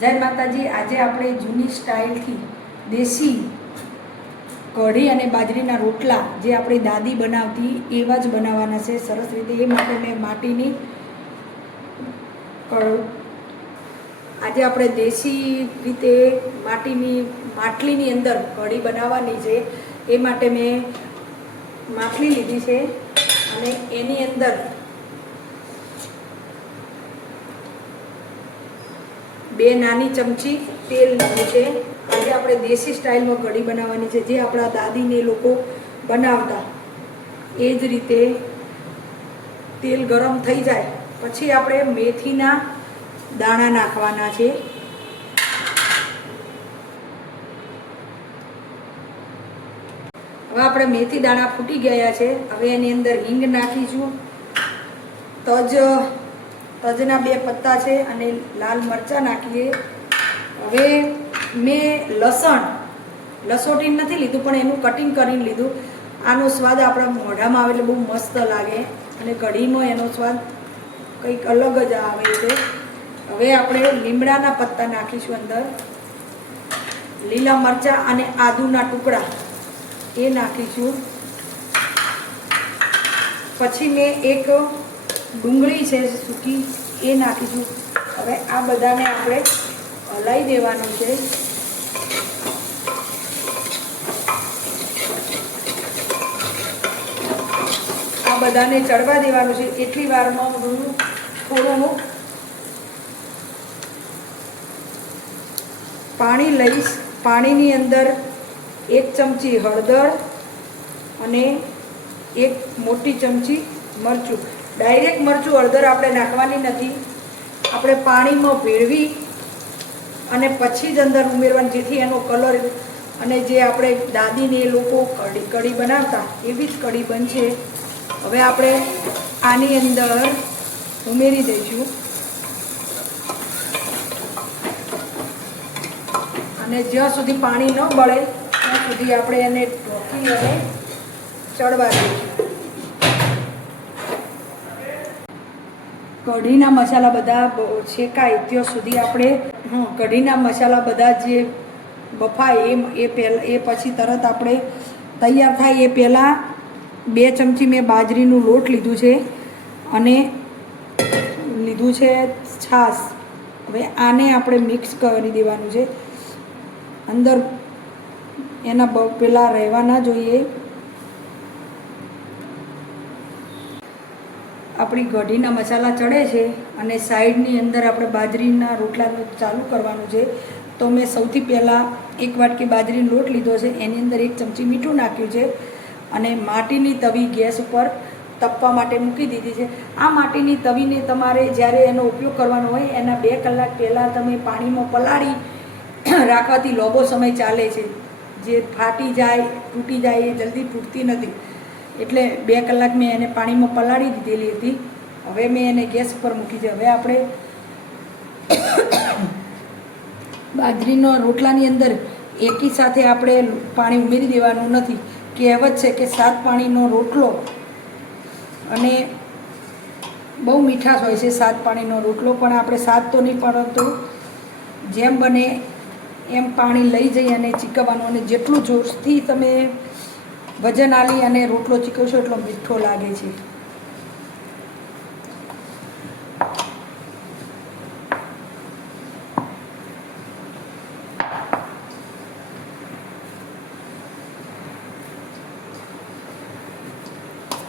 જય માતાજી। આજે આપણે જૂની સ્ટાઇલથી દેશી કઢી અને બાજરીના રોટલા જે આપણી દાદી બનાવતી એવા જ બનાવવાના છે સરસ રીતે। એ માટે મેં માટીની આજે આપણે દેશી રીતે માટલીની અંદર કઢી બનાવવાની છે। એ માટે મેં માટલી લીધી છે અને એની અંદર બે નાની ચમચી તેલ લીધું છે। આજે આપણે દેશી સ્ટાઇલમાં કઢી બનાવવાની છે, જે આપણા દાદીને લોકો બનાવતા એ જ રીતે। તેલ ગરમ થઈ જાય પછી આપણે મેથીના દાણા નાખવાના છે। હવે આપણે મેથી દાણા ફૂટી ગયા છે। હવે એની અંદર હિંગ નાખીશું, તજના 2 પત્તા છે અને લાલ મરચાં નાખીએ। હવે મેં લસોટી નથી લીધું, પણ એનું કટિંગ કરીને લીધું। આનો સ્વાદ આપણા મોઢામાં આવે એટલે બહુ મસ્ત લાગે અને કઢીમાં એનો સ્વાદ કંઈક અલગ જ આવે છે। હવે આપણે લીમડાના પત્તા નાખીશું અંદર, લીલા મરચાં અને આદુના ટુકડા એ નાખીશું। પછી મેં એક ડુંગળી છે સૂકી એ નાખીશું। હવે આ બધાને આપણે હલાવી દેવાનું છે। આ બધાને ચડવા દેવાનું છે। એટલી વારમાં હું થોડું પાણી લઈશ। પાણીની અંદર 1 ચમચી હળદર અને 1 મોટી ચમચી મરચું। ડાયરેક્ટ મરચું હળદર આપણે નાખવાની નથી, આપણે પાણીમાં ભેળવી અને પછી જ અંદર ઉમેરવાની, જેથી એનો કલર અને જે આપણે દાદીને એ લોકો કઢી બનાવતા એવી જ કઢી બનશે। હવે આપણે આની અંદર ઉમેરી દઈશું અને જ્યાં સુધી પાણી ન બળે ત્યાં સુધી આપણે એને ઢોકી અને ચડવા દઈશું। કઢીના મસાલા બધા શેકાય ત્યાં સુધી આપણે કઢીના મસાલા બધા જે બફાય એ પછી તરત આપણે તૈયાર થાય એ પહેલાં 2 ચમચી મેં બાજરીનું લોટ લીધું છે અને લીધું છે છાશ। હવે આને આપણે મિક્સ કરી દેવાનું છે, અંદર એના પેલા રહેવા ના જોઈએ। આપણી કઢીના મસાલા ચડે છે અને સાઈડની અંદર આપણે બાજરીના રોટલાનું ચાલુ કરવાનું છે। તો મેં સૌથી પહેલાં 1 વાટકી બાજરીનો લોટ લીધો છે, એની અંદર 1 ચમચી મીઠું નાખ્યું છે અને માટીની તવી ગેસ ઉપર તપવા માટે મૂકી દીધી છે। આ માટીની તવીને તમારે જ્યારે એનો ઉપયોગ કરવાનો હોય એના 2 કલાક પહેલાં તમે પાણીમાં પલાળી રાખવાથી લાંબો સમય ચાલે છે। જે ફાટી જાય તૂટી જાય એ જલ્દી તૂટતી નથી, એટલે 2 કલાક મેં એને પાણીમાં પલાળી દીધેલી હતી। હવે મેં એને ગેસ ઉપર મૂકી છે। હવે આપણે બાજરીનો રોટલાની અંદર એકી સાથે આપણે પાણી ઉમેરી દેવાનું નથી। કહેવત છે કે 7 પાણીનો રોટલો, અને બહુ મીઠાશ હોય છે 7 પાણીનો રોટલો, પણ આપણે 7 તો નહીં, પરંતુ જેમ બને એમ પાણી લઈ જઈ અને ચીકવવાનું, અને જેટલું જોરથી તમે વજન આલી અને રોટલો ચીકવશો એટલો મીઠો લાગે છે।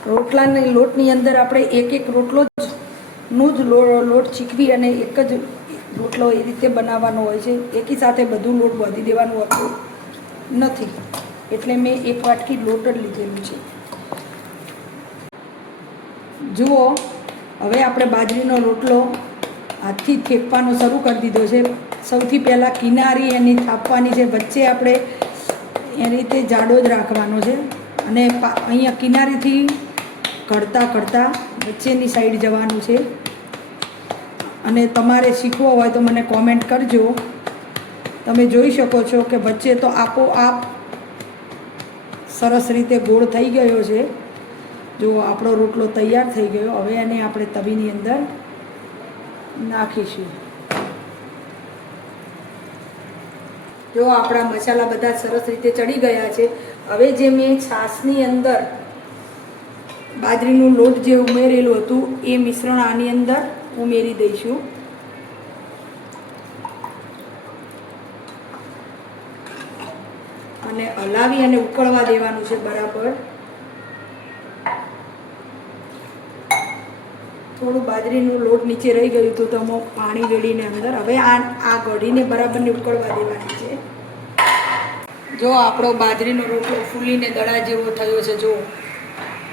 રોટલાની લોટની અંદર આપણે એક રોટલોનું જ લોટ ચીકવી અને એક જ રોટલો એ રીતે બનાવવાનો હોય છે। એકી સાથે બધું લોટ બાંધી દેવાનું હોતું નથી, એટલે મેં 1 વાટકી લોટ જ લીધેલું છે। જુઓ, હવે આપણે બાજરીનો રોટલો હાથથી થેપવાનો શરૂ કરી દીધો છે। સૌથી પહેલાં કિનારી એની થાપવાની છે, વચ્ચે આપણે એ રીતે જાડો જ રાખવાનો છે અને અહીંયા કિનારીથી કઢતા વચ્ચેની સાઈડ જવાનું છે। અને તમારે શીખવો હોય તો મને કોમેન્ટ કરજો। તમે જોઈ શકો છો કે વચ્ચે તો આપોઆપ સરસ રીતે ગોળ થઈ ગયો છે। જો આપણો રોટલો તૈયાર થઈ ગયો, હવે એને આપણે તવીની અંદર નાખીશું। જો આપણા મસાલા બધા સરસ રીતે ચડી ગયા છે. હવે જે મેં છાશની અંદર બાજરીનું લોટ જે ઉમેરેલું હતું એ મિશ્રણ આની અંદર ઉમેરી દઈશું. અને હલાવી અને ઉકળવા દેવાનું છે બરાબર. થોડું બાજરીનું લોટ નીચે રહી ગયું હતું તો હું પાણી રેડીને અંદર હવે આ કઢીને બરાબરની ઉકળવા દેવાની છે. જો આપણો બાજરીનો રોટલો ફૂલીને દડા જેવો થયો છે. જો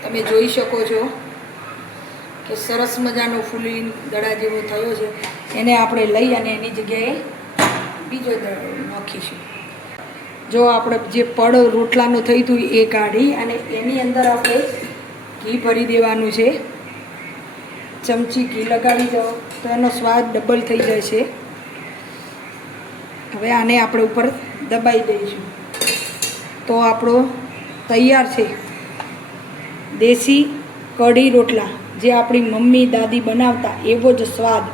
તમે જોઈ શકો છો કે સરસ મજાનો ફૂલી દડા જેવો થયો છે. એને આપણે લઈ અને એની જગ્યાએ બીજો દડો નાખીશું. જો આપણે જે પડ રોટલાનું થયું હતું એ કાઢી અને એની અંદર આપણે ઘી ભરી દેવાનું છે. ચમચી ઘી લગાવી દો તો એનો સ્વાદ ડબલ થઈ જાય છે. હવે આને આપણે ઉપર દબાઈ દઈશું તો આપણો તૈયાર છે દેશી કઢી રોટલા, જે આપણી મમ્મી દાદી બનાવતા એવો જ સ્વાદ.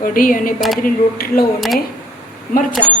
કઢી અને બાજરીનો રોટલો અને મરચાં.